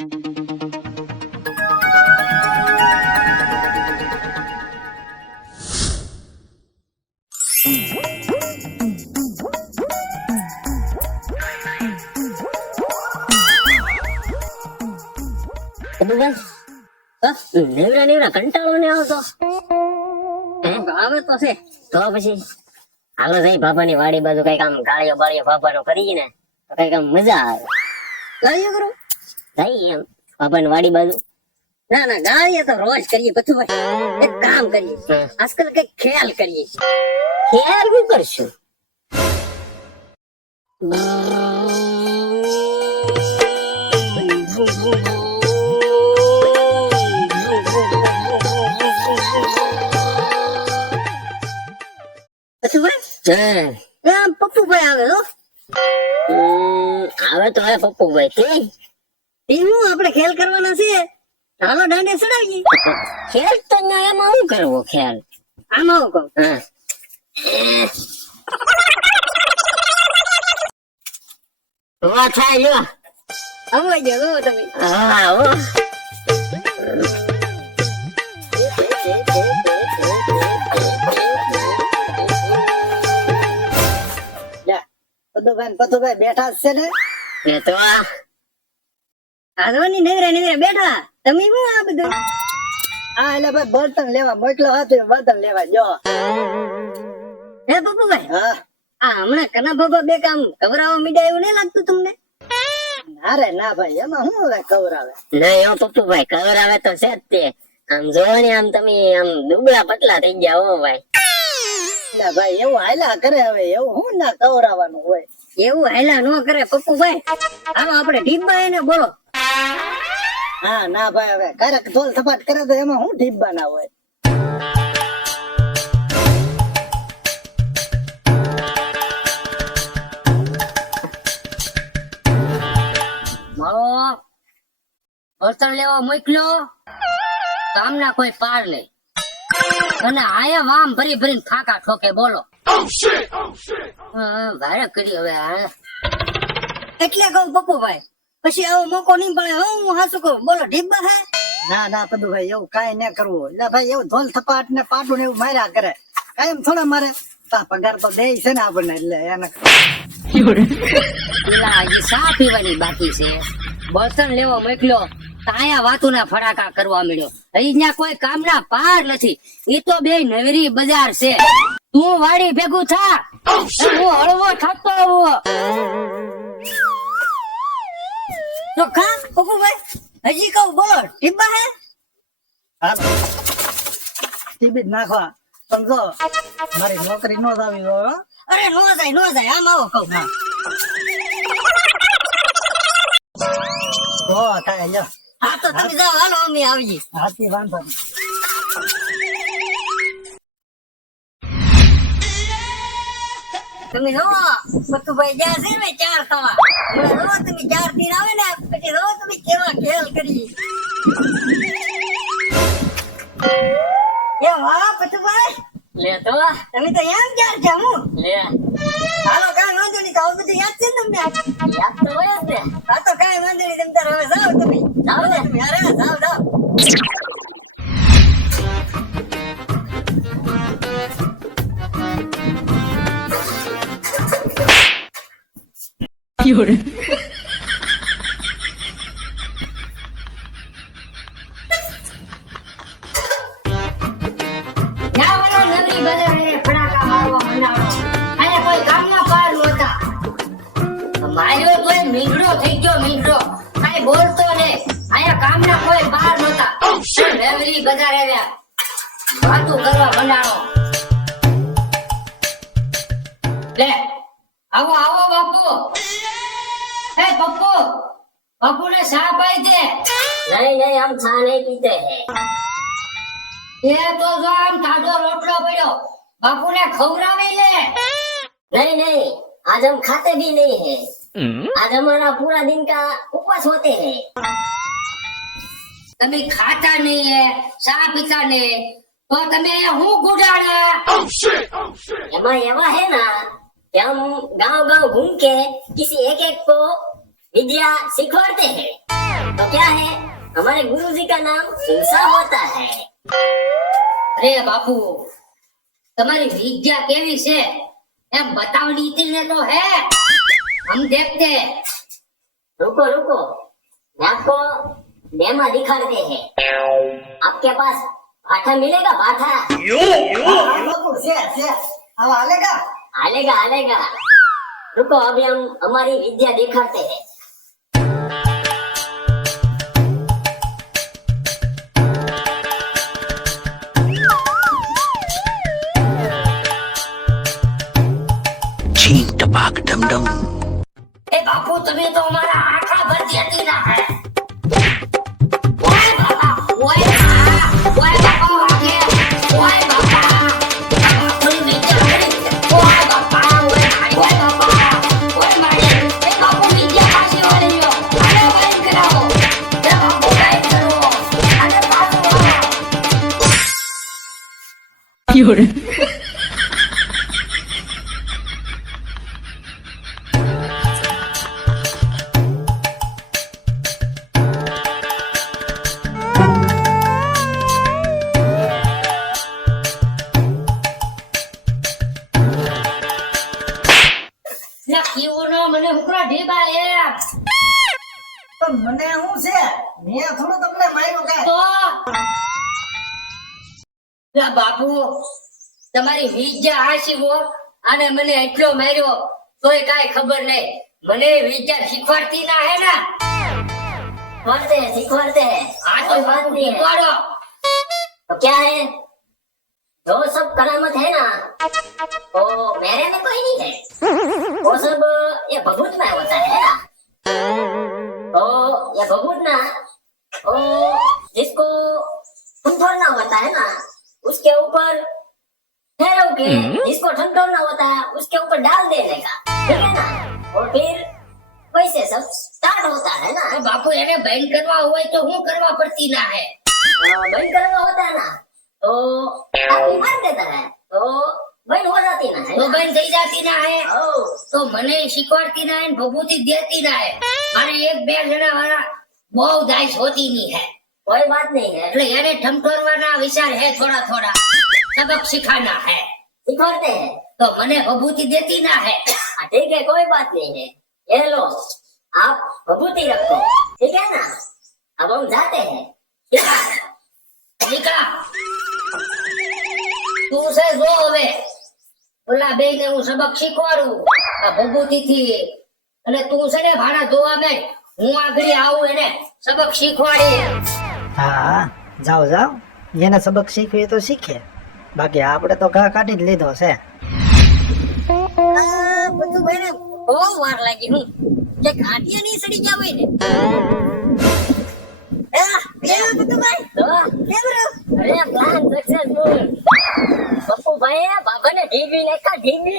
નેવરા નેવરા કંટાળો ને આવતો આવે તો છે તો પછી હાલો જઈ બાબાની વાડી બાજુ કઈક આમ ગાળીઓ બાળીઓ બાબાનો કરી ને તો કઈક આમ મજા આવે. ગાળીઓ કરો જઈ એમ બાબાની વાડી બાજુ. ના ના ગાળીઓ તો રોજ કરીએ. બધું એક કામ કરીએ આજકાલ કઈક ખ્યાલ કરીએ. ખ્યાલ શું કરશું? પપ્પુભાઈ આવે આવે તો હવે પપ્પુભાઈ હું આપડે ખેલ કરવાના છે. હાલો દાંડે ચડાવીએ. ખેલ તો એમાં શું કરવો? ખેલ આમાં હું કહું થાય લ્યો આવો ગયો તમે. હા આવો પતુભાઈ બેઠા છે ને? તો આજવાની નેવરા નેવરા બેઠા. તમે શું આ બધું? હા એટલે ભાઈ બર્તન લેવા મોકલો હતો. બર્તન લેવા જો હે પપ્પુભાઈ. હા આ હમણાં કના બાબા બે કામ કવરાવા મીડા એવું નહીં લાગતું તમને? અરે ના ભાઈ એમાં શું હવે કવરાવે? નહીં હો પપ્પુભાઈ કવરાવે તો છે જ તે. આમ જોવો ને આમ તમે આમ દુબળા પતલા થઈ ગયા હો ભાઈ. ના ભાઈ એવું હાયલા કરે હવે. એવું હું ના કવરાવાનું હોય. એવું હાયલા નો કરે પપ્પુભાઈ. આવો આપણે ઢીબા એને બોલો. હા ના ભાઈ હવે ક્યારેક ધોલ સપાટ કરે તો એમાં હું ઢીબા ના હોય. મારો બર્તન લેવા મોકલ્યો કામના કોઈ પાર નહીં. અને આયા વામ ભરી ભરીને ફાકા ઠોકે બોલો. ભારે કરી હવે એટલે કહું પપ્પુભાઈ પછી આવો મોકો નહીં પડે. હું હાસું કહું બોલો ઢીબા હે? ના ના પદુભાઈ એવું કઈ ન કરવું. એટલે ભાઈ એવું ધોલ થપાટ ને પાટું ને એવું માર્યા કરે કાયમ થોડા મારે. પગાર તો દે છે ને આપણને એટલે એને પેલા હજી ચા પીવાની બાકી છે. બર્તન લેવો મોકલ્યો તાયા વાતું ના ફડાકા કરવા મળ્યો. અહીંયા કોઈ કામ ના પાર નથી. એ તો બે નવેરી બજાર છે. તું વાડી ભેગું થા હું હળવો થતો આવો તો ખા પપ્પુભાઈ. હજી કહું બોલો ટીબા હે? હા ટીબી નાખવા સમજો મારી નોકરી નો જ આવી હોય. અરે નો જાય નો જાય આમ આવો કહું. હા તો તમે જાઓ હાલો અમે આવીએ. હાથી વાંધો તમે જો પતુભાઈ જ્યાં છે ને 4 થવા તમે 4 થી આવે ને પછી રો તમે કેવા ખેલ કરી. એ વાહ પતુભાઈ લે તો તમે તો એમ ક્યાં છે હું લે હાલો કાંઈ વાંધો નહીં. તો બધું યાદ છે ને તમને? યાદ તો હોય જ ને. હા તો કાંઈ વાંધો નહીં. તમે તારે હવે જાઓ તમે જાઓ ને તમે. અરે જાઓ જાઓ. મીંગડો થઈ ગયો મીંગડો. કાઈ બોલતો ને આયા કામના કોઈ બહાર નહોતા. રેવરી બજાર આવ્યા વાતો કરવા મંડાણો. લે આવો આવો બાપુ. હે પપ્પુ બાપુ ને ચા પાઈ દે. નહીં નહીં આમ ચા નહીં પીતે હે. એ તો જો આમ તાજો રોટલો પડ્યો બાપુ ને ખવરાવી લે. नहीं नहीं आज हम खाते भी नहीं है. आज हमारा पूरा दिन का उपवास होते हैं. તમે ખાતા નહીં હે ચા પીતા નહીં તો તમે હું ગુડાડા. એમાં એવા है ना कि हम गांव गांव घूम के किसी एक एक को विद्या सिखवाते हैं. तो क्या है, हमारे गुरुजी का नाम सुनसा होता है। અરે બાપુ તમારી વિદ્યા કેવી છે એમ બતાવડી ને તો હે હમ દેખતે रुको रुको, मैं आपको डेमा दिखाते हैं। आपके पास भाठा मिलेगा, भाठा? हाँ, बापू से अब हालेगा। हालेगा हालेगा। रुको, अभी हम हमारी विद्या दिखाते हैं। Ching tabak dum dum. એ બાપુ તમે તો અમારા આખા ભર દેતી ના હે ઓય બાપા ઓય બાપા વાગે ઓય બાપા બાપા કોઈ વિદ્યા કરી ઓય બાપા ઓય બાપા ઓય મારે એ બાપુ વિદ્યા પાછી વાળી લ્યો આને બંધ કરાવો એ બાપુ બંધ કરો આને પાછું લા કીઓનો મને હુકરા ઢીબા એ તો મને શું છે મેં થોડું તમને માર્યો કાંઈ. તો લા બાપુ તમારી વિદ્યા હાસી હો અને મને એટલો માર્યો તોય કાંઈ ખબર નહીં મને વિદ્યા શીખવાડતી ના હે ને सिखवाड़ते हैं। આ તો कोई बात नहीं है। શીખવાડો तो क्या है, जो सब करामत है ना, वो मेरे में कोई नहीं है। वो सब ये भभूत में होता है ना। तो ये भभूत ना, वो जिसको ठंडोरना होता है ना, उसके ऊपर ठहराव के, जिसको ठंडोरना होता है उसके ऊपर डाल देने का, ठीक है ना। और फिर वैसे सब स्टार्ट होता है ना। તો બાપુ એને બંધ કરવા હોય તો હું કરવા પડતી ના હે बंद करना होता है ना, तो ताकि मार देता है, तो बंद हो जाती ना है તો ना? બંધ થઈ જાતી ના હે ओ, તો મને શીખવાડતી ના હે ને ભભૂતિ દેતી ના હે મારે એક બે જણા વાળા બહુ દાઈશ હોતી ની હે कोई बात नहीं है, એટલે એને ઠમઠોરવાના વિચાર હે થોડા થોડા सबक सिखाना है सिखाते हैं। तो मने भभूति देती ना है हाँ, ठीक है, कोई बात नहीं है। ये लो, आप भभूति रखो, ठीक है ना। अब हम जाते हैं। निकला तू से जो હવે ઓલા બેને હું સબક શીખવાડું આ ભભૂતિથી અને તું છે ને ભાડા ધોવા મે હું આગળ આવું એને સબક શીખવાડી હા જાઓ જાઓ એને સબક શીખવી તો શીખે બાકી આપણે તો ઘા કાઢી જ લીધો છે. બધું ભાઈને બહુ વાર લાગી હું કે ઘાટિયા ની સડી ગયા હોય ને तो अरे प्लान सक्सेसफुल। पप्पू भाई बाबा ने ढीबी ने का ढीबी